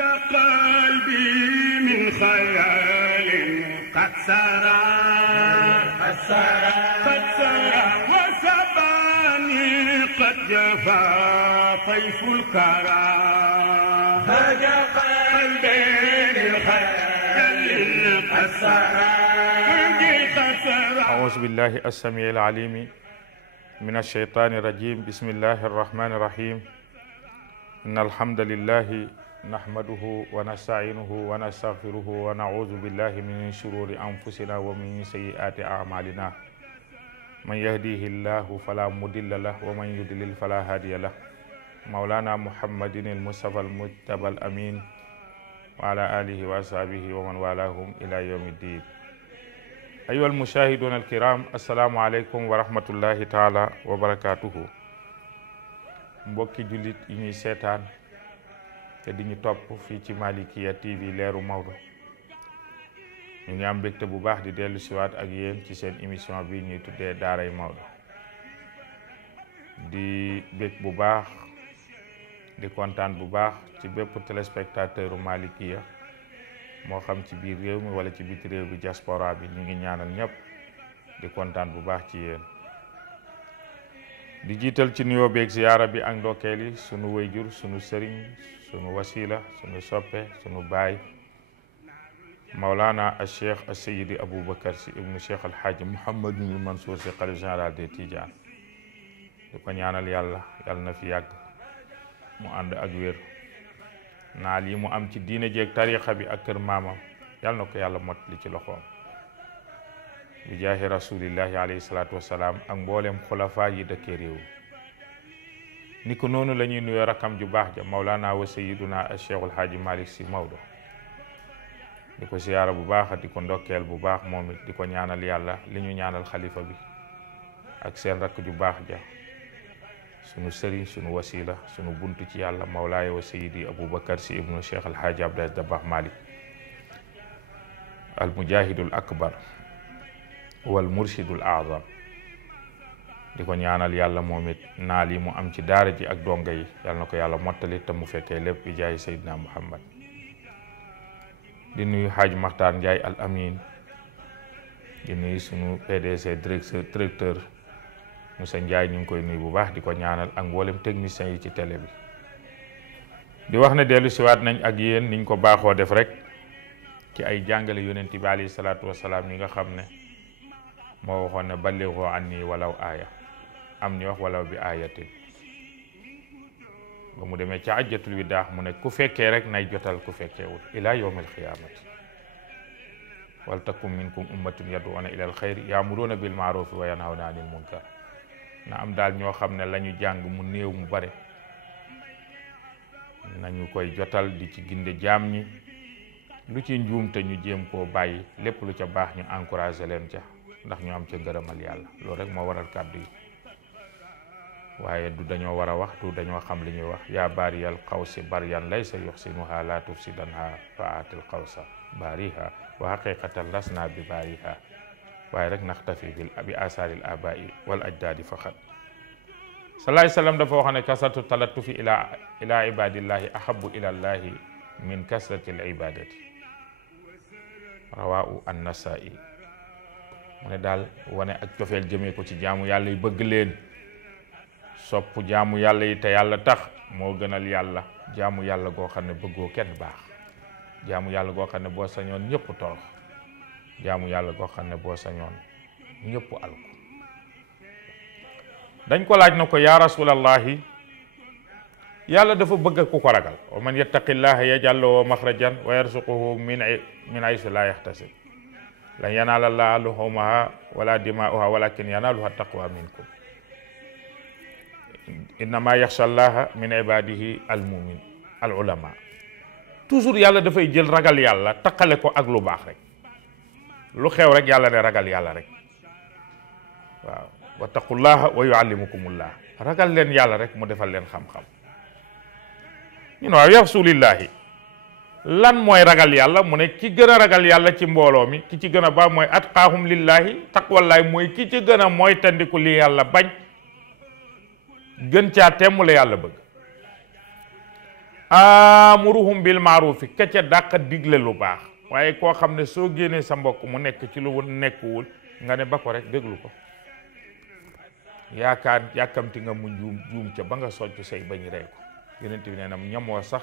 قلبي من خيال قد سرى وسباني قد جفا طيف الكرى هجا قلبي من خيال قد سرى. أعوذ بالله السميع العليم من الشيطان الرجيم. بسم الله الرحمن الرحيم. إن الحمد لله نحمده ونستعينه ونستغفره ونعوذ بالله من شرور أنفسنا ومن سيئات أعمالنا. من يهديه الله فلا مضل له ومن يضلل فلا هادي له. مولانا محمد المصطفى المجتبى الأمين وعلى آله وأصحابه ومن والاهم إلى يوم الدين. أيها المشاهدون الكرام، السلام عليكم ورحمة الله تعالى وبركاته. mbokki jullit yi ñuy seetaan te di ñu topp fii ci Malikia TV leeru Maodo, ñu ngi am mbégte bu baax di dellu siwaat ak yéen ci seen émission bi ñuy tuddee daaray Maodo. di bég bu baax di kontaan bu baax ci bépp téléspectateur u Malikia, moo xam ci biir réew mi wala ci biti réew bi, diaspora bi. ñu ngi ñaanal ñëpp di kontaan bu baax ci yéen. di jiital ci nuyoo beeg ziyaara bi ak ndokkeel yi sunu wayjur, sunu sëriñ, sunu wasila, sunu soppe, sunu baay Maulana al Cheikh al Seydi Aboubacar si ibnu Cheikh al Hadji Mouhamadul Mansour si xalif général des Tidiane. di ko ñaanal yàlla na fi yàgg mu ànd ak wér. naal yi mu am ci diine jeeg tarixa bi ak kër maamam yàlla na ko yàlla mot li ci loxoom bi jaahi rasulillahi alayhi salaatu wasalaam ak mboolem xulafa yi dëkkee réew. ni ko noonu la ñuy nuyoo rakam ju baax ja Maulana wa Sayyiduna al Cheikhul Hadji Malick Sy Maodo. di ko siyaara bu baax di ko ndokkeel bu baax moom it di ko ñaanal yàlla li ñu ñaanal xalifa bi ak seen rakk ju baax ja sunu sëriñ, sunu wasila, sunu buntu ci yàlla Mawlaaya wa Sayyidi Aboubacar si ibnu Cheikh al Hadji Abdou Aziz Dabakh Malick al mujahidul akbar wal murshidul azam. di ko ñaanal yàlla moom it naal yi mu am ci daara ji ak donga yi yàlla na ko yàlla mottali te mu fekkee lépp bi jaay Seydina Muhammad. di nuyu Hadj Makhtar Ndiaye al amin, di nuyu sunu PDC directeur Moussa Ndiaye, ñu ngi koy nuyu bu baax di ko ñaanal ak mboolem techniciens yi ci télé bi. di wax ne dellu siwaat nañ ak yéen niñ ko baaxoo def rek ci ay jàngale yonent bi alayhi salaatu wasalaam yi nga xam ne moo waxoon ne ballighu anni walaw aaya, am ñu wax walaw bi aayatin. ba mu demee ca ajjatul widaax mu ne ku fekkee rek nay jotal ku fekkeewul ila yawmil xiyaamati. wal takum minkum ummatun yad'una ila al xayri ya'muruna bil ma'rufi wa yanhawna anil munkar. na am daal ñoo xam ne la ñu jàng mu néew mu bare nañu koy jotal di ci ginde jaam ñi, lu ci njuum te ñu jéem koo bàyyi, lépp lu ca baax ñu encouragé leen ca ndax ñu am ca ngërëmal yàlla. loolu rek moo waral kàddu yi, waaye du dañoo war a wax, du dañoo xam li ñuy wax. yaa baariyal xawsi baryan laysa yuxsinuha la tufsidanha faatil xawsa baariha wa haqiqatan lasna bi baariha. waaye rek naxtafi bi asaaril abai wal ajdaadi faqat. salaay salaam dafa wax ne kasratu talattufi ila ibadillahi ahabu ila llahi min kasrati l ibadati. rawaahu an-Nasaa'i. mu ne daal wane ak cofeel jëmee ko ci jaamu yàlla yi, bëgg leen, sopp jaamu yàlla yi te yàlla tax moo gënal yàlla jaamu yàlla goo xam ne bëggoo kenn baax, jaamu yàlla goo xam ne boo sañoon ñëpp torox, jaamu yàlla goo xam ne boo sañoon ñëpp alku. dañ ko laaj na ko yaa rasulallahi, yàlla dafa bëgg ku ko ragal. wa man yattaqillaha yaj'al lahu maxrajan wa yarzuquhu min haysu la yahtasib. lan yanaala llaaha luhuumuhaa wala dimaa'uhaa walakin yanaaluhu taqwa minkum. innama yaxsha llaaha min ibadihi al-mu'min al-ulama. toujours yàlla dafay jël ragal yàlla taqale ko ak lu baax rek. lu xew rek yàlla ne ragal yàlla rek. waaw wattaqullaha wa yuallimukumullah. ragal leen yàlla rek mu defal leen xam-xam. ñu ne waaw ya rasulillahi, lan mooy ragal yàlla? mu ne ki gën a ragal yàlla ci mbooloo mi, ki ci gën a baax mooy atqaahum lillahi, taqwallahi mooy ki ci gën a mooy tandiku li yàlla bañ, gën caa temm la yàlla bëgg. amuruhum bil maarufi ka ca dàq digle lu baax. waaye koo xam ne soo génnee sa mbokk mu nekk ci lu nekkuwul nga ne ba ko rek déglu ko yaakaar yàkkamti nga mu juum ca ba nga socc say bañ rey ko yonent bi nee na ñamoo sax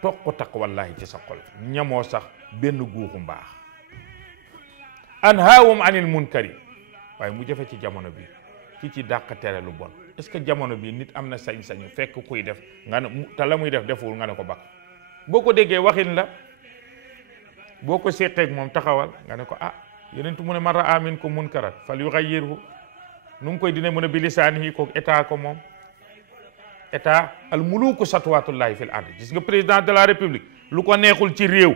toq taq wallahi ci sa xol ñamoo sax benn guuxu mbaax anhaahum anil munkari waaye mu jafe ci jamono bi ki ci dàq tere lu bon est-ce que jamono bi nit am na sañ-sañu fekk kuy def nga ne te la muy def deful nga ne ko bakk boo ko déggee waxin la boo ko seqeeg moom taxawal nga ne ko ah yonent mu ne man raa minkum munkaran falyughayyirhu nu ngi koy dine mu ne bi lisaanihi ko état ko moom état al muluku satwatullahi fil ard gis nga président de la république lu ko neexul ci réew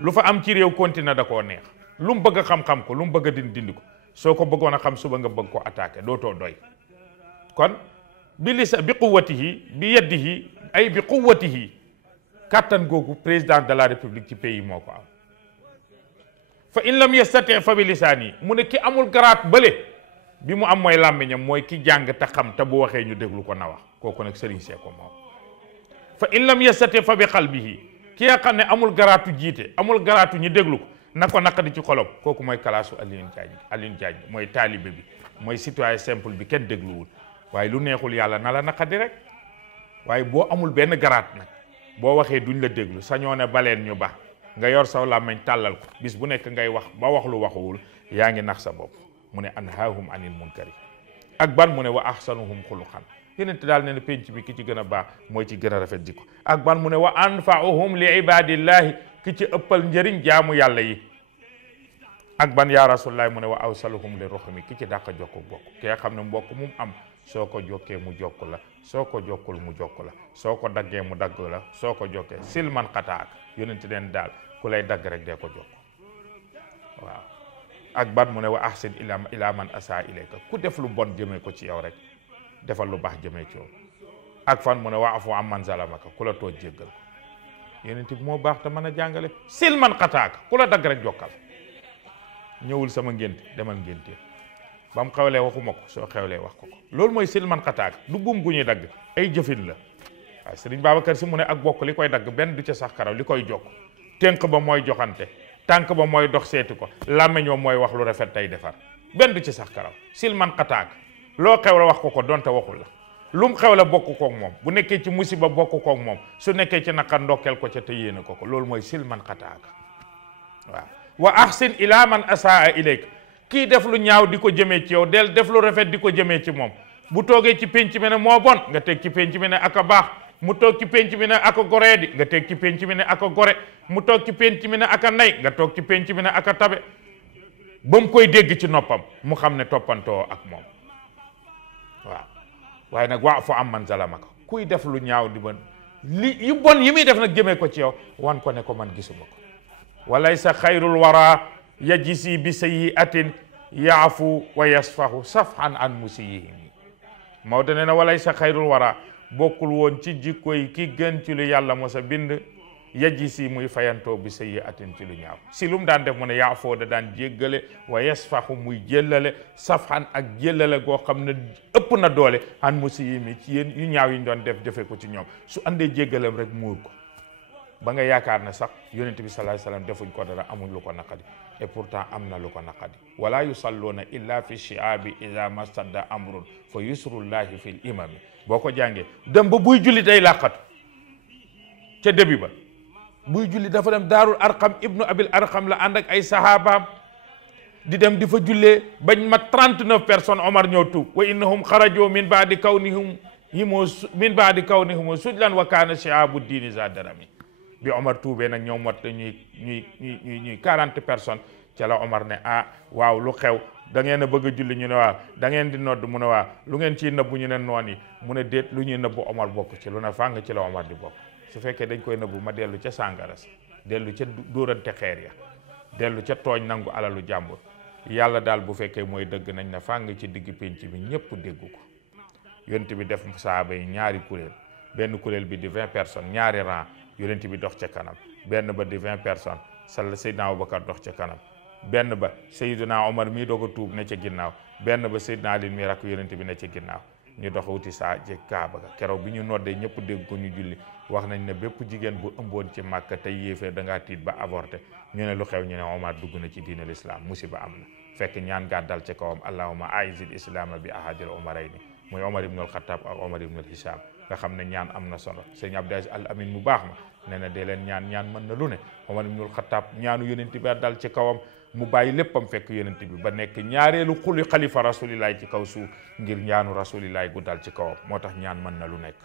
lu fa am ci réew continue da koo neex lu mu bëgg a xam-xam ko lu mu bëgg a dindi ko soo ko bëggoon a xam suba nga bëgg ko attaqué dootoo doy kon bi quwwatihi bi yadihi ay bi quwwatihi kàttan googu président de la république ci pays moo ko am fa in lam yastati fa bi lisaani mu ne ki amul garaat bële bi mu am mooy làmmiñam mooy ki jàng te xam te bu waxee ñu déglu ko na wax kooku nag sëriñ see ko moom fa in lam yastati fa bi qalbihi ki nga xam ne amul garaatu jiite amul garaatu ñu déglu ko na ko naqadi ci xolom kooku mooy kalaasu Alioune Diagne mooy taalibe bi mooy citoyen simple bi kenn dégluwul waaye lu neexul yàlla na la naqadi rek waaye boo amul benn garaat nag boo waxee duñ la déglu sañoo ne baleen ñu ba nga yor saw làmmiñ tàllal ko bis bu nekk ngay wax ba wax lu waxuwul yaa ngi nax sa bopp mu ne anhaahum anil munkari ak ban mu ne wa ahsanuhum xuluqan yeneen daal ne na penc bi ki ci gën a baax mooy ci gën a rafet jikko ak ban mu ne wa anfa'uhum li ibadillahi ki ci ëppal njëriñ jaamu yàlla yi ak ban yaa rasulullahi mu ne wa awsaluhum li ruhmi ki ci dàq jokku bokk ki nga xam ne mbokk mu am soo ko jokkee mu jokk la soo ko jokkul mu jokk la soo ko daggee mu dagg la soo ko jokkee silman xataak yonent leen daal ku lay dagg rek dee ko jokk waaw ak ban mu ne wa ahsin ila man asa ilayka ku def lu bon jëmee ko ci yow rek defal lu baax jëmee ci yow ak fan mu ne wa afu amman zalamaka ku la tooj jéggal ko yonent bi moo baax te mën a jàngale silman xataak ku la dagg rek jokkal ñëwul sama ngénte demal ngénte ba mu xewlee waxuma ko soo xewlee wax ko ko loolu mooy silman xataak du buum gu ñuy dagg ay jëfin la waaw Sëriñ Babacar Si mu ne ak bokk li koy dagg benn du ca sax karaw li koy jokk tënk ba mooy joxante tànk ba mooy dox seeti ko làmmeñ ba mooy wax lu rafet tey defar benn du ci sax karaw silman xataak loo xew la wax ko ko donte waxul la lu mu xew la bokk koog moom bu nekkee ci musiba bokk koog moom su nekkee ci naqar ndokkeel ko ca te yéene ko loolu mooy silman xataak waaw wa ahsin ila man asaa ilayka kii def lu ñaaw di ko jëmee ci yow del def lu rafet di ko jëmee ci moom bu toogee ci penc mi ne moo bon nga teg ci penc mi ne aka baax mu toog ci penc mi ne aka goree di nga teg ci penc mi ne aka gore mu toog ci penc mi ne aka nay nga toog ci penc mi ne aka tabe ba mu koy dégg ci noppam mu xam ne toppantoo ak moom waaw waaye nag waa fu am man zalamaka kuy def lu ñaaw di bon li yu bon yi muy def nag jëmee ko ci yow wan ko ne ko man gisuma ko walaysa xayrul wara yajisi bi sayyi'atin yaafu wa yasfahu safhan an musiyihim Maodo nee na walaysa xayrul wara bokkul woon ci jikko yi ki gën ci lu yàlla mosa bind yajisi muy fayantoo bi sayyi'atin ci lu ñaaw si lu mu daan def mu ne yaafoo da daan jéggale wa yasfahu muy jéllale safhan ak jéllale goo xam ne ëpp na doole an musiyihim ci yéen yu ñaaw yi ñu doon def jëfe ko ci ñoom su andee jéggalam rek muur ko ba nga yaakaar ne sax yonent bi sallallahu alayhi wasallam defuñ ko dara amuñ lu ko naqadi et pourtant am na lu ko naqadi wala yusalluuna illa fi shi'abi ida mastadda amrun fa yusrullahi fil imami boo ko jàngee dem ba buy julli day làqatu ca début ba buy julli dafa dem daarul arqam ibnu abil arqam la ànd ak ay sahabaam di dem di fa jullee bañ ma 39 personnes Omar ñëw tuub wa innahum xarajoo min baadi kawnihum sujlan wa kaana shi'abu diini za darami bi Omar tuubee nag ñoom mot ñuy 40 personnes ca la Omar ne ah waaw lu xew da ngeen a bëgg a julli ñu ne waaw da ngeen di nodd mu ne waaw lu ngeen ciy nëbbu ñu ne noon yi mu ne déet lu ñuy nëbbu Omar bokk ci lu ne fàng ci la Omar di bokk su fekkee dañ koy nëbbu ma dellu ca sàngara sa dellu ca dóorante xeer ya dellu ca tooñ nangu alalu jàmbur yàlla daal bu fekkee mooy dëgg nañ na fàng ci digg pénc bi ñëpp déggu ko yonent bi def saaba yi ñaari kuréel benn kuréel bi di 20 personnes ñaari rang yonent bi dox ca kanam benn ba di 20 personnes Seydina Abubakar dox ca kanam benn ba Seydina Omar mii doog a tuub ne ca ginnaaw benn ba Seydina Ali mii rakk yonent bi ne ca ginnaaw ñu dox wuti saa ci Kaaba ga keroog bi ñu noddee ñëpp dégg ko ñu julli wax nañ ne bépp jigéen bu ëmboon ci Màkka tey yéefee da ngaa tiit ba avorté ñu ne lu xew ñu ne Omar dugg na ci diinal islam musiba am na fekk ñaan gaa dal ci kawam allahumma aizil islaama bi ahadil omarayni muy Omar ibnul Xattaab ak Omar ibnul Hisaam nga xam ne ñaan am na solo sëñ Abdou Aziz Al Amin mu baax ma nee na dee leen ñaan mën na lu ne Omar ibnul Xattaab ñaanu yonent bi dal ci kawam mu bàyyi léppam fekk yonent bi ba nekk ñaareelu xuli xalifa rasulillahi ci kaw suuf ngir ñaanu rasulillahi gu dal ci kawam moo tax ñaan mën na lu nekk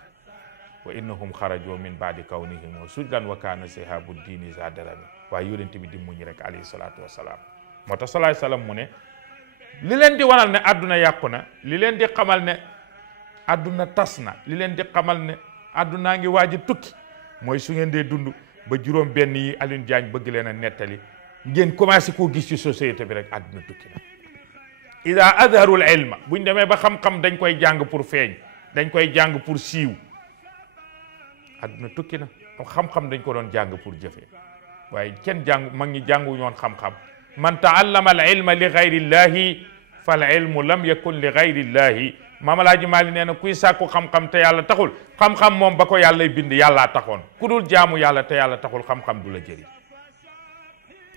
wa innahum xarajoo min baadi kawnihim sujdan wa kaana sihabu diini zadarami waaye yonent bi di muñ rek alayhi salaatu wasalaam moo tax salaay salaam mu ne li leen di wanal ne àdduna yàqu na li leen di xamal ne àdduna tas na li leen di xamal ne àddunaa ngi waaj a tukki mooy su ngeen dee dund ba juróom benn yi Alioune Diagne bëgg leen a nettali ngeen commencé koo gis ci société bi rek àdduna tukki na ida azharul ilma buñ demee ba xam-xam dañ koy jàng pour feeñ dañ koy jàng pour siiw àdduna tukki na xam-xam dañ ko doon jàng pour jëfee waaye kenn jàng mag ñi jàngu ñoon xam-xam man taallama al ilma li gayrillahi fal ilmu lam yakun li gayrillahi Maam Alaaji Maali nee na kuy sàkku xam-xam te yàlla taxul xam-xam moom ba ko yàllay bind yàllaa taxoon ku dul jaamu yàlla te yàlla taxul xam-xam du la jëriñ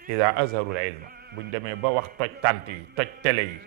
ida azharul ilma buñ demee ba wax toj tant yi toj télé yi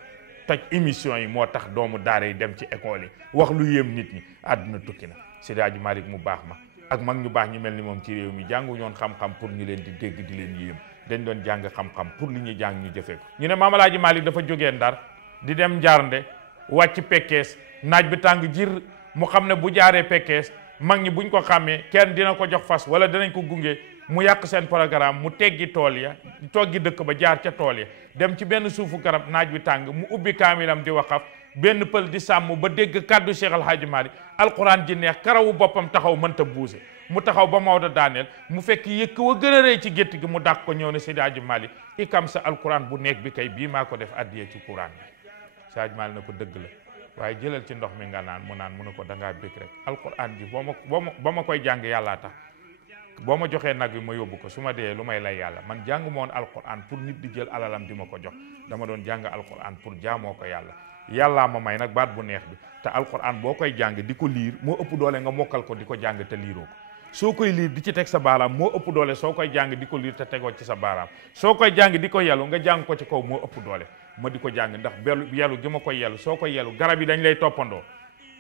toj émission yi moo tax doomu daara yi dem ci école yi wax lu yéem nit ñi àdduna tukki na Seydi Hadji Malick mu baax ma ak mag ñu baax ñu mel ni moom ci réew mi jàngu ñoon xam-xam pour ñu leen di dégg di leen yéem dañ doon jàng xam-xam pour li ñuy jàng ñu jëfee ko ñu ne Maam Alaaji Malick dafa jógee Ndar di dem Njaarnde wàcc Pekkees naaj bi tàng jir mu xam ne bu jaaree Pekkees mag ñi buñ ko xàmmee kenn dina ko jox fas wala dinañ ko gunge mu yàq seen programme mu teggi tool ya toggi dëkk ba jaar ca tool ya dem ci benn suufu garab naaj bi tàng mu ubbi kaamilam di waxaf benn pël di sàmm ba dégg kàddu Cheikh Al Hadji Malick alquran ji neex karawu boppam taxaw mënta buuse mu taxaw ba Maodo daaneel mu fekk yëkk wa gën a rëy ci gétt gi mu dàq ko ñëw ne Seydi Hadji Malick ikam sa alquran bu nekk bi kay bii maa ko def addiye ci quran bi Seydi Hadji Malick na ko dëgg la waaye jëlal ci ndox mi nga naan mu ne ko dangaa bëgg rek alquran ji boo ma koy jàng yàllaa tax boo ma joxee nag bi ma yóbbu ko su ma dee lu may lay yàlla man jàng moon alquran pour nit di jël alalam di ma ko jox dama doon jàng alquran pour jaamoo ko yàlla yàllaa ma may nag baat bu neex bi te alquran boo koy jàng di ko liir moo ëpp doole nga mokkal ko di ko jàng te liiroo ko soo koy liir di ci teg sa baaraam moo ëpp doole soo koy jàng di ko liir te tegoo ci sa baaraam soo koy jàng di ko yelu nga jàng ko ci kaw moo ëpp doole ma di ko jàng ndax yelu gi ma koy yelu soo koy yelu garab yi dañ lay toppandoo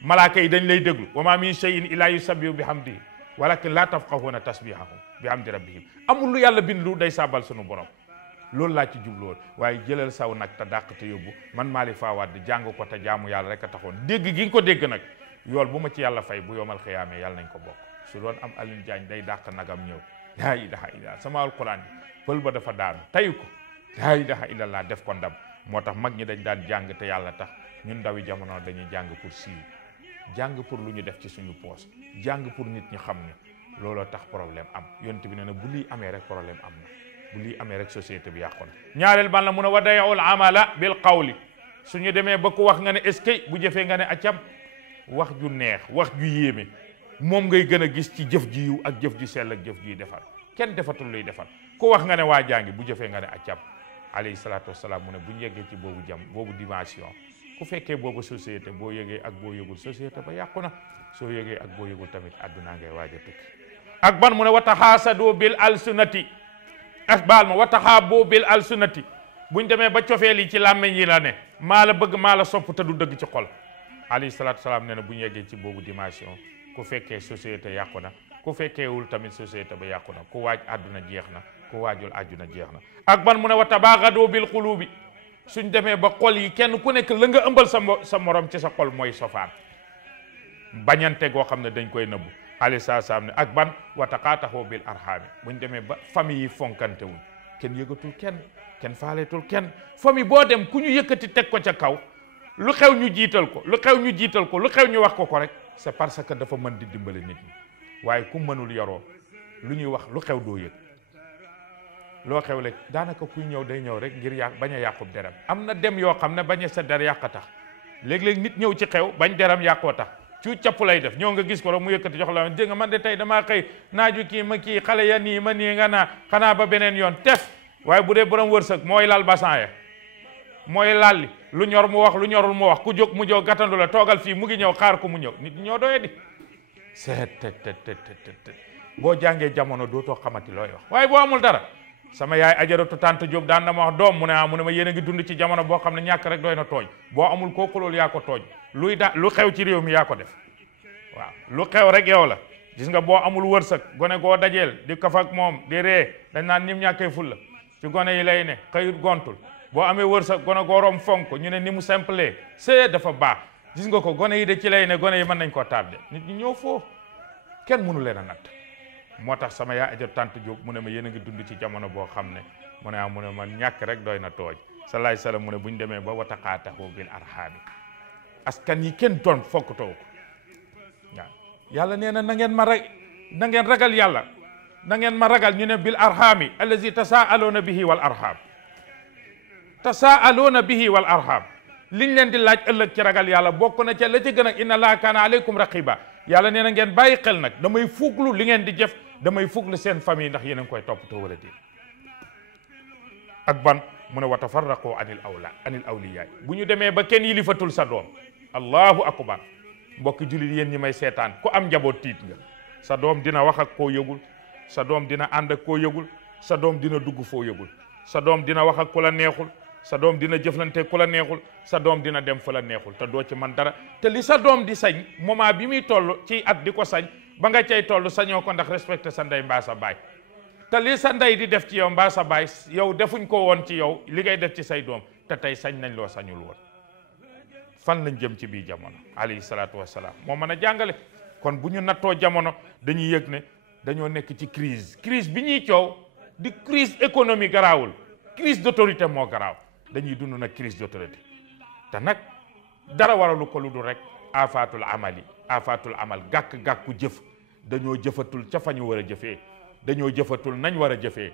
malaaka yi dañ lay déglu wa ma min shay'in illa yusabbihu bihamdihi walakin la tafqahuna tasbihahum bihamdi rabbihim amul lu yàlla bind lu day saabal sunu borom loolu laa ci jubloon waaye jëlal saw nag te dàq te yóbbu man Malick Fawad di jàng ko te jaamu yàlla rek a taxoon dégg gi nga ko dégg nag yool bu ma ci yàlla fay bu yomal xiyaamee yàlla nañ ko bokk su doon am Alioune Diagne day dàq nagam ñëw laa ilaha illallah sama alquran bi pël ba dafa daanu tayu ko laa ilaha illallah def ko ndam moo tax mag ñi dañ daan jàng te yàlla tax ñun ndawi jamono dañuy jàng pour siiw jàng pour lu ñu def ci suñu poos jàng pour nit ñi xam ne looloo tax problème am yonent bi nee na bu lii amee rek problème am na bu lii amee rek société bi yàqu na ñaareel ban la mun a wa dayawul amala bil qawli suñu demee ba ku wax nga ne est-ce que bu jëfee nga ne accam wax ju neex wax ju yéeme moom ngay gën a gis ci jëf ji yiw ak jëf ju sell ak jëf juy defar kenn defatul luy defar ku wax nga ne waa jàngi bu jëfee nga ne accam alayhi salaatu wasalaam mu ne bu ñu yeggee ci boobu jam boobu dimension ku fekkee boobu société boo yëgee ak boo yëgul société ba yàqu na soo yëgee ak boo yëgul tamit àdduna ngay waaj a tukki ak ban mu ne wataxaasadu bil alsunati ak baal ma wataxaabu bil alsunati buñ demee ba cofeel yi ci làmmeñ yi la ne maa la bëgg maa la sopp te du dëgg ci xol alayhi salaatu salaam nee na bu ñu yeggee ci boobu dimension ku fekkee société yàqu na ku fekkeewul tamit société ba yàqu na ku waaj àdduna jeex na ku waajul àdduna jeex na ak ban mu ne watabaaxadu bil xulubi suñ demee ba xol yi kenn ku nekk la nga ëmbal sa morom ci sa xol mooy sofaan bañante goo xam ne dañ koy nëbbu alayhi salaam ne ak ban wataqaataxoo bil arxaami buñ demee ba famille yi fonkante wuñ kenn yëgatul kenn faaleetul kenn famille boo dem ku ñu yëkkati teg ko ca kaw lu xew ñu jiital ko lu xew ñu wax ko rek c'est parce que dafa mën di dimbale nit ñi waaye ku mënul yoroo lu ñuy wax lu xew doo yëg loo xew le daanaka kuy ñëw day ñëw rek ngir bañ a yàqub deram am na dem yoo xam ne bañ a sa der yàq a tax léeg-léeg nit ñëw ci xew bañ deram yàqoo tax cu capp lay def ñëw nga gis ko rek mu yëkkati jox la dégg nga man de tey damaa xëy naaju kii ma kii xale ya nii ma nii nga naa xanaa ba beneen yoon tef waaye bu dee borom wërsëg mooy lal basan ya mooy lalli lu ñor mu wax lu ñorul mu wax ku jóg mu jóg gàttandu la toogal fii mu ngi ñëw xaar ko mu ñëw nit ñoo doye di seet te boo jàngee jamono dootoo xamati looy wax waaye boo amul dara sama yaay ajaratu tante Diop daan na ma wax doom mu ne ma yéen a ngi dund ci jamono boo xam ne ñàkk rek doy na tooñ boo amul kooku loolu yaa ko tooñ lu xew ci réew mi yaa ko def waaw lu xew rek yow la gis nga boo amul wërsëg gone goo dajeel di kaf ak moom di ree dañ naan nim ñàkkee ful la ci gone yi lay ne xëyut gontul boo amee wërsëg gone goo rom fonk ñu ne ni mu simple c'est dafa baax gis nga ko gone yi de ci lay ne gone yi mën nañ koo tardé nit ñi ñëw foofu kenn mënu leen a natt moo tax sama yaa ajar tante Diop mu ne ma yéen a ngi dund ci jamono boo xam ne mu ne ma ñàkk rek doy na tooñ salaay salaam mu ne bu ñu demee ba wataqaatahu bil arhaami askan yi kenn doon fokkatoo ko waaw yàlla nee na na ngeen ragal yàlla na ngeen ma ragal ñu ne bil arhaami allazi tasaaloona bihi wal arham tasaaloona bihi wal arham liñ leen di laaj ëllëg ci ragal yàlla bokk na ca la ci gën a inna laa kaana aleykum raqiba yàlla nee na ngeen bàyyi xel nag damay fuglu li ngeen di jëf damay fuglu seen famille ndax yéen a ngi koy toppatoo wala déet ak ban mu ne wa tafarraqu anil awliya bu ñu demee ba kenn yilifatul sa doom allahu akbar mbokki jullit yéen ñi may seetaan ku am njaboot tiit nga sa doom dina wax ak koo yëgul sa doom dina ànd ak koo yëgul sa doom dina dugg foo yëgul sa doom dina wax ak ku la neexul sa doom dina jëflante ku la neexul sa doom dina dem fu la neexul te doo ci man dara te li sa doom di sañ moment bi muy toll ci at di ko sañ ba nga cay toll sañoo ko ndax respecté sa ndey mbaa sa baay te li sa ndey di def ci yow mbaa sa baay yow defuñ ko woon ci yow li ngay def ci say doom te tey sañ nañ loo sañul woon fan lañ jëm ci bii jamono alayhi salaatu wassalaam moo mën a jàngale kon bu ñu nattoo jamono dañuy yëg ne dañoo nekk ci crise bi ñuy coow di crise économie garaawul crise d'autorité moo garaaw dañuy dund nag crise d'autorité te nag dara waralu ko lu dul rek afaatul amal gàkk-gàkku jëf dañoo jëfatul ca fa ñu war a jëfee dañoo jëfatul nañ war a jëfee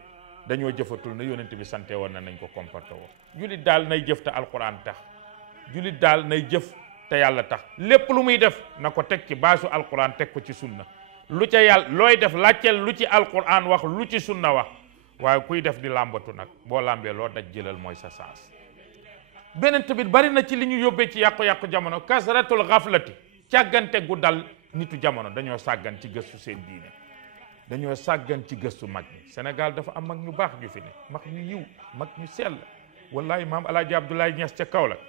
dañoo jëfatul na yonent bi sante woon na nañ ko comporté woon julit daal nay jëf te alquran tax julit daal nay jëf te yàlla tax lépp lu muy def na ko teg ci baasu alquran teg ko ci sunna lu ca yàlla looy def laajteel lu ci alquran wax lu ci sunna wax waaye kuy def di làmbatu nag boo làmbee loo daj jëlal mooy sa sens beneen tamit bari na ci li ñu yóbbee ci yàqu-yàqu jamono kasratul xaflati càggante gu dal nitu jamono dañoo sàggan ci gëstu seen diine dañoo sàggan ci gëstu mag ñi Sénégal dafa am mag ñu baax ñu fi ne mag ñu yiw mag ñu sell wallahi maam alaaji Abdoulaye Niass ca Kaolack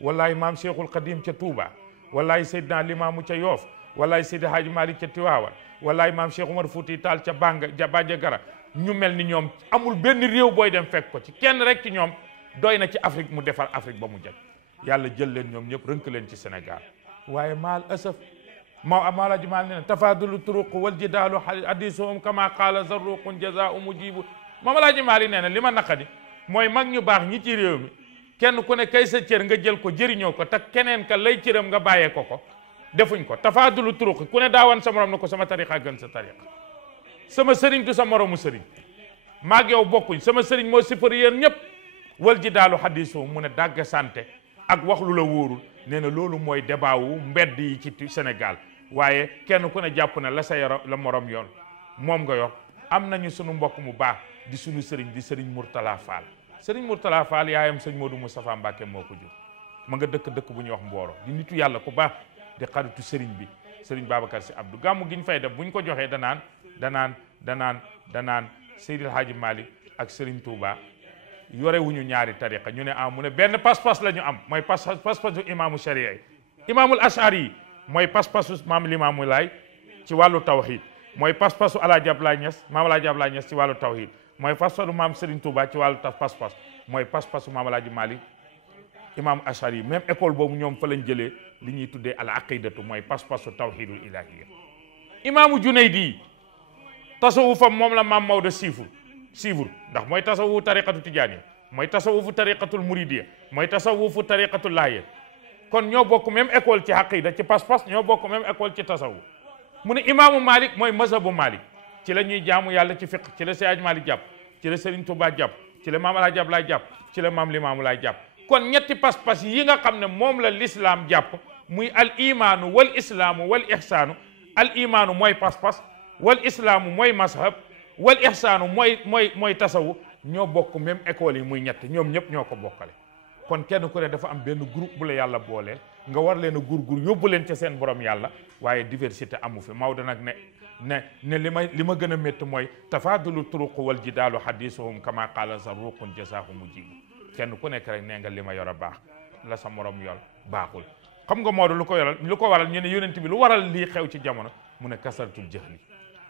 wallahi maam Cheikhul Khadim ca Touba wallahi Seydina Limaamu ca Yoof wallahi Seydi Hadji Malick ca Tiwaawan wallahi maam Cheikh Umar Fouti Taal ca Bandia Gara ñu mel ni ñoom amul benn réew booy dem fekk ko ci kenn rek ci ñoom doy na ci Afrique mu defar Afrique ba mu jag yàlla jël leen ñoom ñëpp rënk leen ci Sénégal waaye maal asaf maala ji maal ne ne tafadulu turuq wal jidaalu hadisuhum kama qaala zarruqun jazaa'u mujibu mamalaaji maali nee na li ma naqadi mooy mag ñu baax ñi ci réew mi kenn ku ne kay sa cër nga jël ko jëriñoo ko te keneen ka lay cëram nga bàyyee ko defuñ ko tafadulu turuq ku ne daawan sa morom na ko sama tariqa gën sa tariqa sama sëriñ du sa moromu sëriñ maag yow bokkuñ sama sëriñ moo supérieur ñëpp wal ji daalu hadisu mu ne dàgg santé ak wax lu la wóorul nee na loolu mooy débat wu mbedd yi ci Sénégal waaye kenn ku ne jàpp na la sa la morom yoon moom nga yor am nañu sunu mbokk mu baax di sunu sëriñ di sëriñ Mourtala Fall sëriñ Mourtala Fall yaayam sëñ Modou Moustapha Mbacke moo ko jur ma nga dëkk bu ñuy wax Mboro di nitu yàlla ku baax di xaritu sëriñ bi sëriñ Babacar Sy Abdou gàmmu gi ñu fay def bu ñu ko joxee danaan Seydil Hadji Malick ak Serigne Touba yore wuñu ñaari tariqa ñu ne mu ne benn pas-pas la ñu am mooy pas-pasu imaamu sharia yi imaamul ashari yi mooy pas-pasu maam Limaamu Laay ci wàllu tawhid mooy pas-pasu Alaaji Abdoulaye Niass maam Alaaji Abdoulaye Niass ci wàllu tawhid mooy pas-pasu maam Serigne Touba ci wàllu pas-pas mooy pas-pasu maam Alaaji Malick imaamu ashari yi même école boobu ñoom fa lañ jëlee li ñuy tuddee al aqidatu mooy pas-pasu tawhidul ilahiyya imaamu Junaydi tasawufam moom la maam Maodo siifur ndax mooy tasawufu tariqatu tijaaniya mooy tasawufu tariqatul muridiya mooy tasawufu tariqatul laayeen kon ñoo bokk même école ci aqida ci pas-pas ñoo bokk même école ci tasawuf mu ne imaamu Malik mooy mazhabu Malik ci la ñuy jaamu yàlla ci fiqh ci la Seydi Malik jàpp ci la Serigne Touba jàpp ci la maam Alaaji Ablaay jàpp ci la maam Limaamu Laay jàpp kon ñetti pas-pas yi nga xam ne moom la l'islam jàpp muy al imaanu wal islaamu wal ihsaanu al imaanu mooy pas-pas wal islaamu mooy mazhab wal ihsaanu mooy tasawuf ñoo bokk même école yi muy ñett ñoom ñëpp ñoo ko bokkale kon kenn ku ne dafa am benn groupe bu la yàlla booleel nga war leen a gurgur yóbbu leen ca seen borom yàlla waaye diversité amu fi Maodo nag ne li ma gën a métti mooy tafaadulu turuq wal jidaalu hadisuhum kama qaala zarruqun jasaahu mujibu kenn ku nekk rek nee nga li ma yor a baax la sa morom yor baaxul xam nga Maodo lu ko waral ñu ne yonent bi lu waral lii xew ci jamono mu ne kasaratul jahli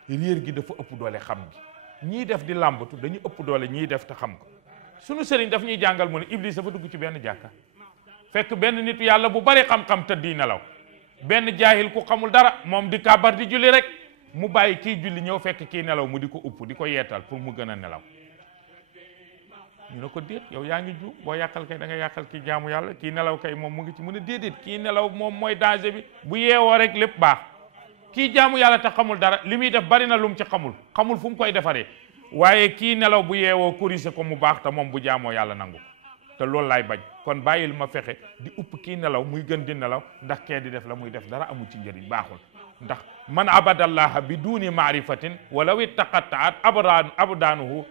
réer gi dafa ëpp doole xam gi ñii def di làmbatu dañu ëpp doole ñii def te xam ko sunu sëriñ daf ñuy jàngal mu ne Iblis dafa dugg ci benn jàkka fekk benn nitu yàlla bu bari xam-xam tëdd di nelaw benn jaahil ku xamul dara moom di kàbbar di julli rek mu bàyyi kii julli ñëw fekk kii nelaw mu di ko upp di ko yeetal pour mu gën a nelaw ñu ne ko déet yow yaa ngi juum boo yàqal kay da nga yàqal kii jaamu yàlla kii nelaw kay moom mu ngi ci mu ne déedéet kii nelaw moom mooy danger bi bu yeewoo rek lépp baax kii jaamu yàlla te xamul dara li muy def bari na lu mu ci xamul fu mu koy defaree waaye kii nelaw bu yeewoo corriger ko mu baax te moom bu jaamoo yàlla nangu te loolu laay bañ kon bàyyil ma fexe di upp kii nelaw muy gën di nelaw ndax kee di def la muy def dara amul ci njëriñ baaxul ndax man abadallaha bi duuni maarifatin walaw ittaqattaat abdaanuhu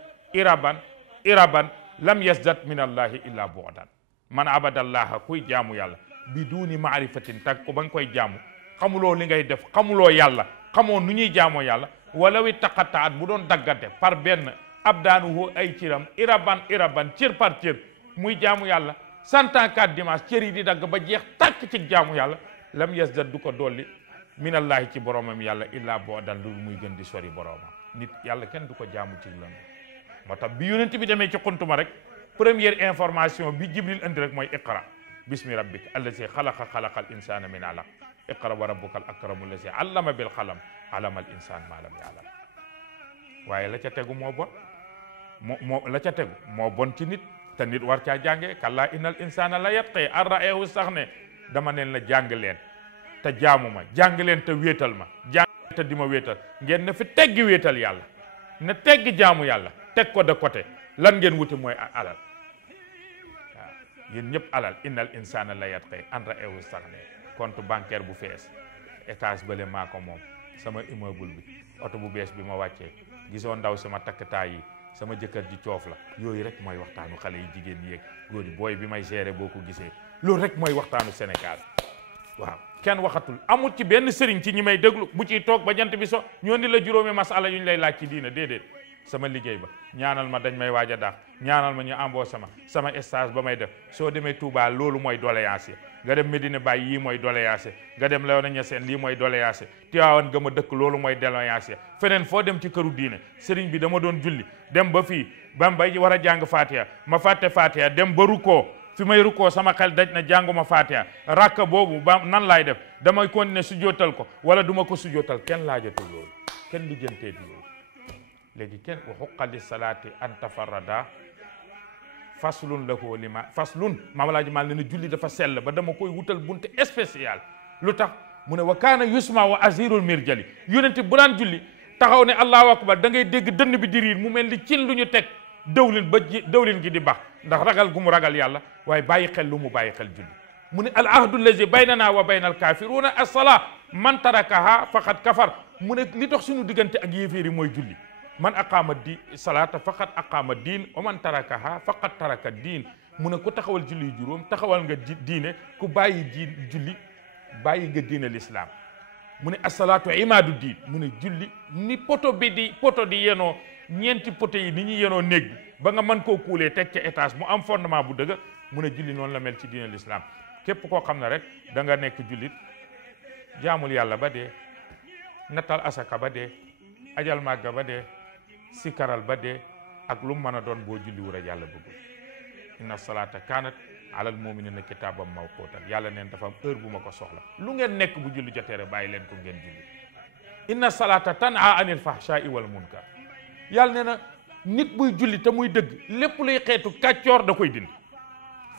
iraban lam yasdat min allahi illa bu'dan man abadallaha kuy jaamu yàlla bi duuni maarifatin tag ko ba nga koy jaamu xamuloo li ngay def xamuloo yàlla xamoo nu ñuy jaamoo yàlla walaw ittaqattaat bu doon daggante par benn abdaanuhu ay ciram iraban cër par cër muy jaamu yàlla 104 dimanche cër yi di dagg ba jeex tàkk ci jaamu yàlla lam yasdat du ko dolli minallahi ci boromam yàlla illaa bu'dan lu muy gën di sori boromam nit yàlla kenn du ko jaamu ci lan moo tax bi yonent bi demee ci xuntuma rek première information bi jibril indi rek mooy iqra bismi rabbika allazi xalaqal insana min alaq iqra wa rabbukal akramu allazi allama bil qalam alamal insan ma lam ya'lam waaye la ca tegu moo bon la ca tegu moo bon ci nit te nit war caa jànge kalla innal insana la yatqi an ra'ahu sax ne dama neen la jàng leen te jaamu ma jàng leen te wéetal ma jàng te di ma wéetal ngeen na fi teggi wéetal yàlla na teggi jaamu yàlla teg ko de côté lan ngeen wuti mooy alal waaw yéen ñëpp alal innal insana la yatqi an ra'ahu sax ne compte bancaire bu fees étage bële maa ko moom sama immeuble bi oto bu bees bi ma wàccee gisoo ndaw sama takktaay yi sama jëkkër ji coof la yooyu rek mooy waxtaanu xale yi jigéen ñi yeeg góor yi booy bi may gérer boo ko gisee loolu rek mooy waxtaanu Sénégal waaw kenn waxatul amul ci benn sëriñ ci ñi may déglu bu ciy toog ba jant bi so ñoo ni la juróomi masala yu ñu lay laaj ci diina déedéet sama liggéey ba ñaanal ma dañ may waaj a daax ñaanal ma ñu embauché sama stage ba may def soo demee Touba loolu mooy doléance yi nga dem Medina Baye yii mooy doléance nga dem Léona Niassène lii mooy doléance Tivaouane nga ma dëkk loolu mooy doléance feneen foo dem ci këru diine sëriñ bi dama doon julli dem ba fii bam bay war a jàng Fatiha ma fàtte Fatiha dem ba rukkoo fi may rukkoo sama xel daj na jànguma Fatiha rakka boobu ba nan laay def damay continuer sujootal ko wala duma ko sujootal kenn laajatul loolu kenn lijjantee di loolu léegi kenn wa xuqa li salaati an tafarrada faslun lahu lima faslun maam laaji mal ne na julli dafa sell ba dama koy wutal bunte spécial lu tax mu ne wa kaana yusma wa azirul mirjali yonente bu daan julli taxaw ne allahu akbar da ngay dégg dënn bi di riir mu mel ni cin lu ñu teg dawlin ba dawlin gi di baax ndax ragal gu mu ragal yàlla waaye bàyyi xel lu mu bàyyi xel julli mu ne al ahdu allazi baynana wa bayna al kafiruna as-salaa man tarakaha faqad kafar mu ne li dox suñu diggante ak yéeféeri mooy julli man aqaama di salaata faqad aqaama diin wa man tarakaha faqad taraka diin mu ne ku taxawal julli juróom taxawal nga diine ku bàyyi julli bàyyi nga diine l'islam mu ne asalaatu imaadu diin mu ne julli ni poto di yenoo ñeenti poto yi ni ñuy yenoo néeg bi ba nga mën koo kuulee teg ca étage mu am fondement bu dëgg mu ne julli noonu la mel ci diine l'islam képp koo xam ne rek da nga nekk jullit jaamul yàlla ba dee nattal asaka ba dee ajal màgga ba dee sikaral ba dee ak lu mu mën a doon boo julli wur a yàlla bëggul inna salata kanat alal muminina kitaabam mawquutan yàlla neen dafa am heure bu ma ko soxla lu ngeen nekk bu julli jotee rek bàyyi leen ko ngeen julli inna salata tanha anil fahsha'i wal munkar yàlla nee na nit buy julli te muy dëgg lépp luy xeetu kàccoor da koy dindi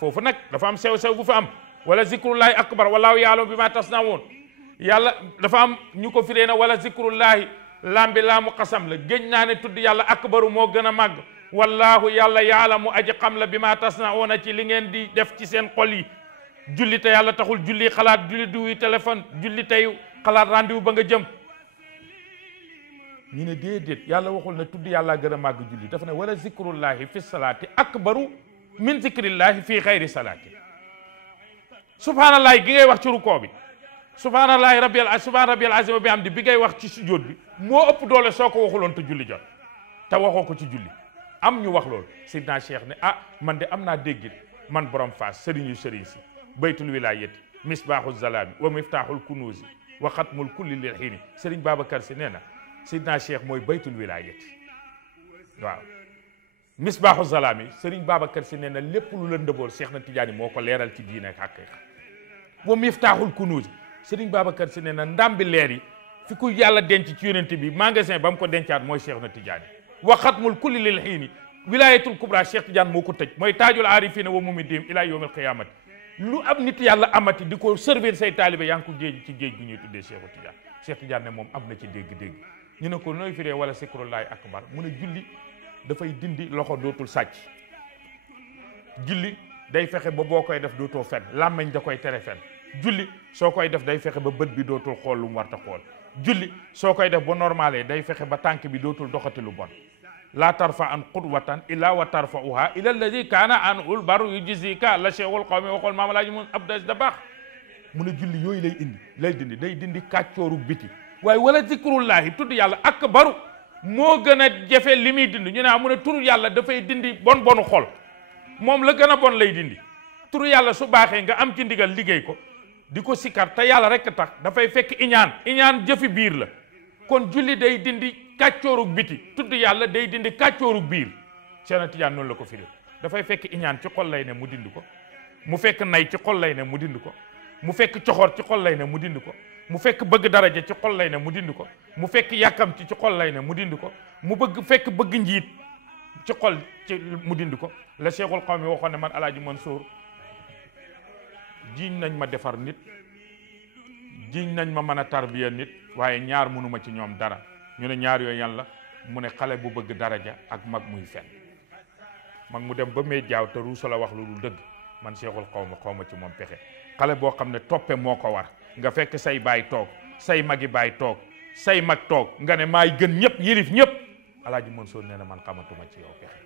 foofu nag dafa am sew-sew bu fa am wala zikrullahi akbar wallahu ya'lamu bima tasna'un yàlla dafa am ñu ko firee na wala zikrullahi lambi laamu xasam la géñ naa ne tudd yàlla akbaru moo gën a màgg wallahu yàlla yaalamu aji xam la bi ma tasnauna ci li ngeen di def ci seen xol yi julli te yàlla taxul julli xalaat julli di wuy téléphone julli tey xalaat rendez-vous ba nga jëm ñu ne déedéet yàlla waxul ne tudd yàlla gën a màgg julli dafa ne wala zikrullahi fi salaati akbaru min zikrillahi fi xayri salaati subhaanallahi gi ngay wax ci rukoo bi subhaanallahi rabbiyal azim bi am di bi ngay wax ci sujjóot bi moo ëpp doole soo ko waxuloon te julli jot te waxoo ko ci julli am ñu wax loolu Sidna Cheikh ne ah man de am naa déggit man borom Faas sëriñu sëriñ si baytul wilayati misbaaxul zalaami wa miftaaxul kunuusi wa xatmul kulli lil xiini sëriñ Babacar si nee na Sidna Cheikh mooy baytul wilayati waaw misbaaxul zalaami sëriñ Babacar si nee na lépp lu la ndëbool Cheikh na Tidiane moo ko leeral ci diine ak xaqiiqa wa miftaaxul kunuusi sëriñ Babacar si nee na ndambi leer yi fi ku yàlla denc ci yonent bi magasin ba mu ko dencaat mooy Cheikh na Tidiane wa xatmul kulli lil xiini wilayatul kubra Cheikh Tidiane moo ko tëj mooy taajul aarifina wa mumidihim ila yawmil qiyamati lu am nit yàlla amati di ko servir say taalibe yaa ngi ko géej ci géej gi ñuy tuddee Cheikh Tidiane Cheikh Tidiane ne moom am na ci dégg-dégg ñu ne ko nooy firee wala zikrullahi akbar mu ne julli dafay dindi loxo dootul sàcc julli day fexe ba boo koy def dootoo fen làmmeñ da koy tere fen julli soo koy def day fexe ba bët bi dootul xool lu mu warta xool julli soo koy def ba normalé day fexe ba tànk bi dootul doxati lu bon la tarfa an qudwatan illa wa tarfauha ila alladi kaana an ul baru yujzika la cheikhul qawmi waxool maama laaji mun abdas da baax mu ne julli yooyu lay dindi day dindi kàccooru biti waaye wala zikrullahi tudd yàlla ak baru moo gën a jafe li muy dindi ñu ne mu ne turu yàlla dafay dindi bonu xol moom la gën a bon lay dindi turu yàlla su baaxee nga am ci ndigal liggéey ko di ko sikkar te yàlla rek tax dafay fekk iñaan jëfi biir la kon julli day dindi kàccoorug biti tudd yàlla day dindi kàccoorug biir Cheikh Tidiane noonu la ko firi dafay fekk iñaan ci xol lay ne mu dindi ko mu fekk nay ci xol lay ne mu dindi ko mu fekk coxor ci xol lay ne mu dindi ko mu fekk bëgg daraja ci xol lay ne mu dindi ko mu fekk yàkkam ci xol lay ne mu dindi ko mu fekk bëgg njiit ci xol ci mu dindi ko la Cheikhul Qawmi waxoon ne man Alaaji Mansour jiiñ nañ ma defar nit jiiñ nañ ma mën a tarbiya nit waaye ñaar mënuma ci ñoom dara ñu ne ñaar yooyu yan la mu ne xale bu bëgg daraja ak mag muy fen mag mu dem ba may jaaw te ruusa la wax lu dul dëgg man Cheikhul Qawmi xaw ma ci moom pexe xale boo xam ne toppe moo ko war nga fekk say baay toog say magi baay toog say mag toog nga ne maay gën ñëpp yilif ñëpp Alaaji Mansour nee na man xamatuma ci yow pexe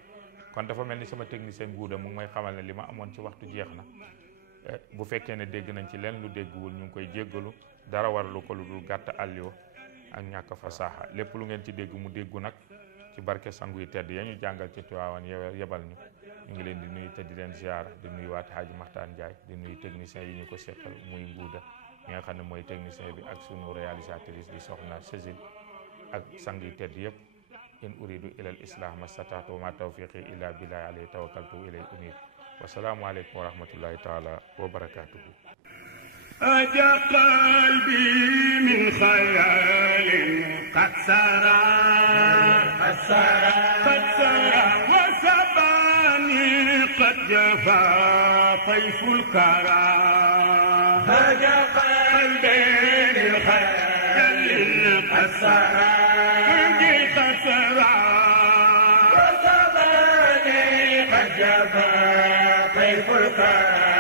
kon dafa mel ni sama technicien guuda mu ngi may xamal ne li ma amoon ci waxtu jeex na bu fekkee ne dégg nañ ci leen lu dégguwul ñu ngi koy jéggalu dara waralu ko lu dul gàtt àlliwo ak ñàkk fasaaxa lépp lu ngeen ci dégg mu déggu nag ci barke sangu yi tedd ya ñu jàngal ci Tiwaawan yebal ñu ngi leen di nuyu te di leen ziar di nuyu waat Haaji Maxtaan Njaay di nuyu technicien yi ñu ko seqal muy nguuda mi nga xam ne mooy technicien bi ak sunu réalisatrice di soxna Cécile ak sang yi tedd yëpp in uridu ila al islah mastataatu wa ma tawfiqi illa billahi alayhi tawakkaltu ilayhi unib wasalaamu aleykum wa rahmatullahi taala wa barakatuhu أجا قلبي من خيال قد سرى وسباني قد جفا طيف الكرى أجا قلبي من خيال قد سرى وسباني قد جفا طيف الكرى